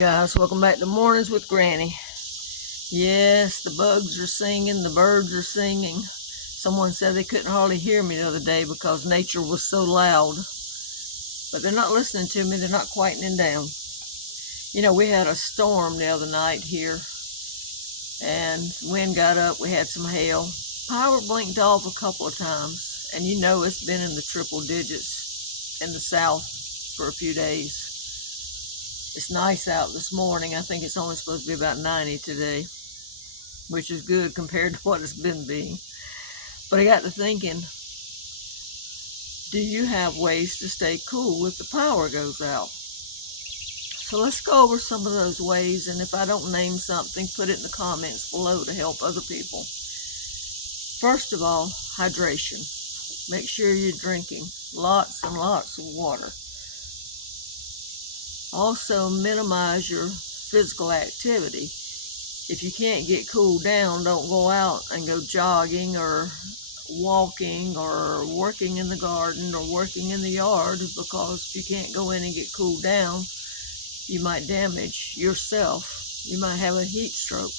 Guys, welcome back to Mornings with Granny. Yes, the bugs are singing, the birds are singing. Someone said they couldn't hardly hear me the other day because nature was so loud. But they're not listening to me, they're not quietening down. You know, we had a storm the other night here, and wind got up, we had some hail. Power blinked off a couple of times, and you know it's been in the triple digits in the south for a few days. It's nice out this morning. I think it's only supposed to be about 90 today, which is good compared to what it's been being. But I got to thinking, do you have ways to stay cool if the power goes out? So let's go over some of those ways, and if I don't name something, put it in the comments below to help other people. First of all, hydration. Make sure you're drinking lots and lots of water. Also, minimize your physical activity. If you can't get cooled down, don't go out and go jogging or walking or working in the garden or working in the yard, because if you can't go in and get cooled down, you might damage yourself. You might have a heat stroke.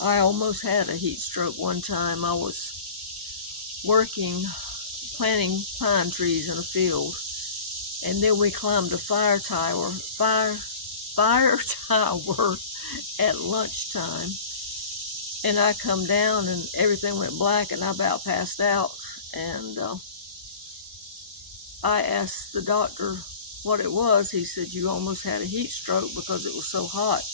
I almost had a heat stroke one time. I was working, planting pine trees in a field, and then we climbed a fire tower at lunchtime, and I come down and everything went black and I about passed out. And I asked the doctor what it was. He said, you almost had a heat stroke because it was so hot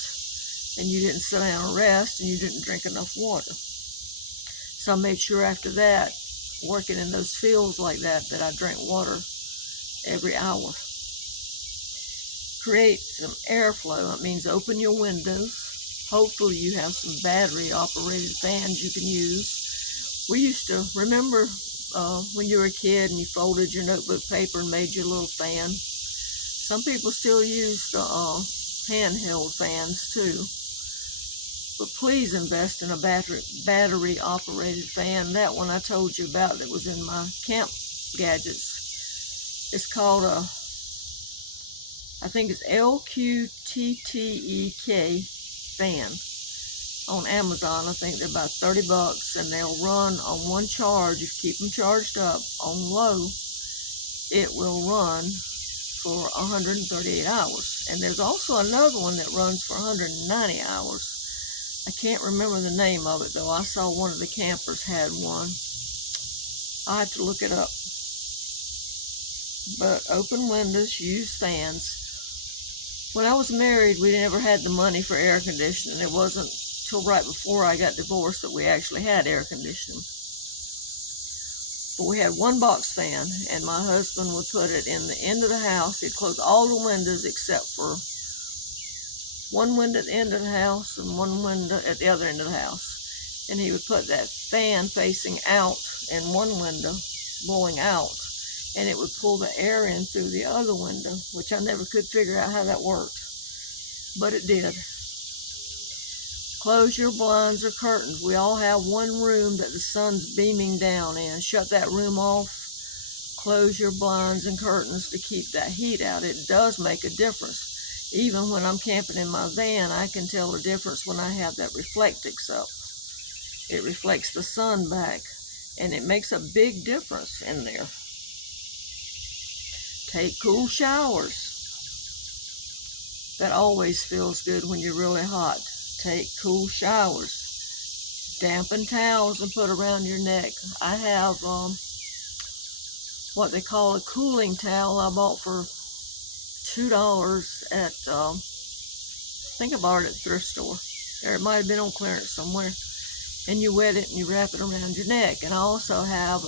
and you didn't sit down and rest and you didn't drink enough water. So I made sure after that, working in those fields like that, that I drank water every hour. Create some airflow. That means open your windows. Hopefully you have some battery operated fans you can use. We used to, remember when you were a kid and you folded your notebook paper and made your little fan? Some people still use the handheld fans too. But please invest in a battery operated fan. That one I told you about that was in my camp gadgets. It's called I think it's LQTTEK fan on Amazon. I think they're about $30, and they'll run on one charge. If you keep them charged up on low, it will run for 138 hours. And there's also another one that runs for 190 hours. I can't remember the name of it though. I saw one of the campers had one. I have to look it up. But open windows, use fans. When I was married, we never had the money for air conditioning. It wasn't till right before I got divorced that we actually had air conditioning. But we had one box fan, and my husband would put it in the end of the house. He'd close all the windows except for one window at the end of the house and one window at the other end of the house. And he would put that fan facing out in one window, blowing out, and it would pull the air in through the other window, which I never could figure out how that worked, but it did. Close your blinds or curtains. We all have one room that the sun's beaming down in. Shut that room off. Close your blinds and curtains to keep that heat out. It does make a difference. Even when I'm camping in my van, I can tell the difference when I have that Reflectix up. It reflects the sun back, and it makes a big difference in there. Take cool showers. That always feels good when you're really hot. Take cool showers. Dampen towels and put around your neck. I have what they call a cooling towel I bought for $2 at, I think I bought it at the thrift store. Or it might have been on clearance somewhere. And you wet it and you wrap it around your neck. And I also have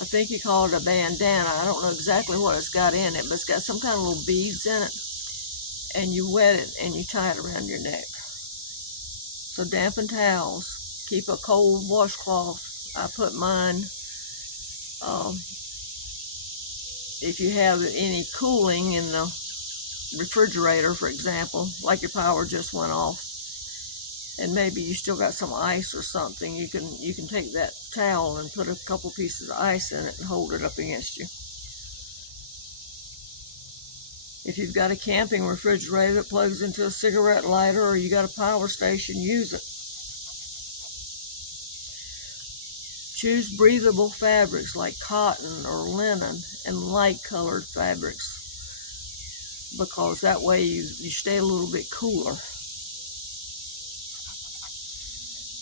I think you call it a bandana. I don't know exactly what it's got in it, but it's got some kind of little beads in it. And you wet it and you tie it around your neck. So dampen towels. Keep a cold washcloth. I put mine, if you have any cooling in the refrigerator, for example, like your power just went off, and maybe you still got some ice or something, you can take that towel and put a couple pieces of ice in it and hold it up against you. If you've got a camping refrigerator that plugs into a cigarette lighter, or you got a power station, use it. Choose breathable fabrics like cotton or linen and light colored fabrics, because that way you stay a little bit cooler.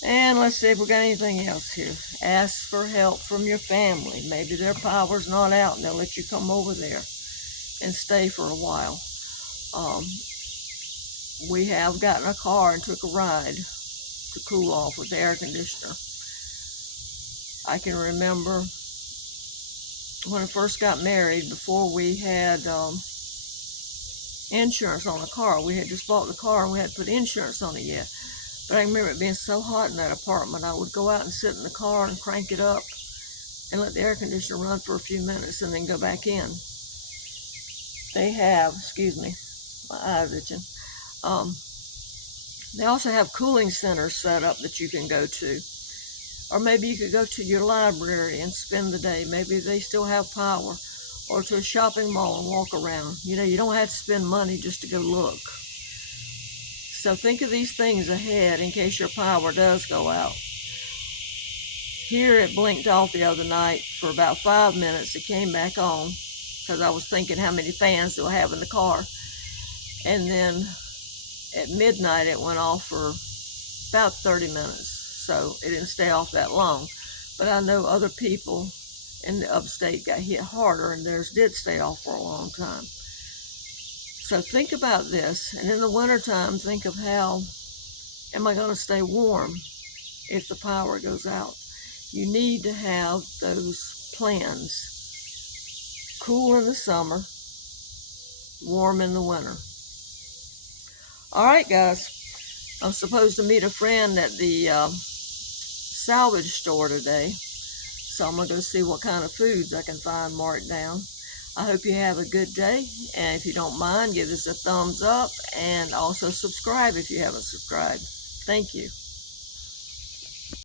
And let's see if we got anything else here. Ask for help from your family. Maybe their power's not out and they'll let you come over there and stay for a while. We have gotten a car and took a ride to cool off with the air conditioner. I can remember when I first got married, before we had insurance on the car. We had just bought the car and we hadn't put insurance on it yet. But I remember it being so hot in that apartment, I would go out and sit in the car and crank it up and let the air conditioner run for a few minutes and then go back in. They have, excuse me, my eye's itching. They also have cooling centers set up that you can go to. Or maybe you could go to your library and spend the day. Maybe they still have power. Or to a shopping mall and walk around. You know, you don't have to spend money just to go look. So think of these things ahead in case your power does go out. Here it blinked off the other night for about 5 minutes. It came back on because I was thinking how many fans do I have in the car. And then at midnight it went off for about 30 minutes. So it didn't stay off that long. But I know other people in the upstate got hit harder and theirs did stay off for a long time. So think about this, and in the wintertime, think of how am I going to stay warm if the power goes out? You need to have those plans. Cool in the summer, warm in the winter. All right, guys, I'm supposed to meet a friend at the salvage store today, so I'm going to go see what kind of foods I can find marked down. I hope you have a good day, and if you don't mind, give us a thumbs up, and also subscribe if you haven't subscribed. Thank you.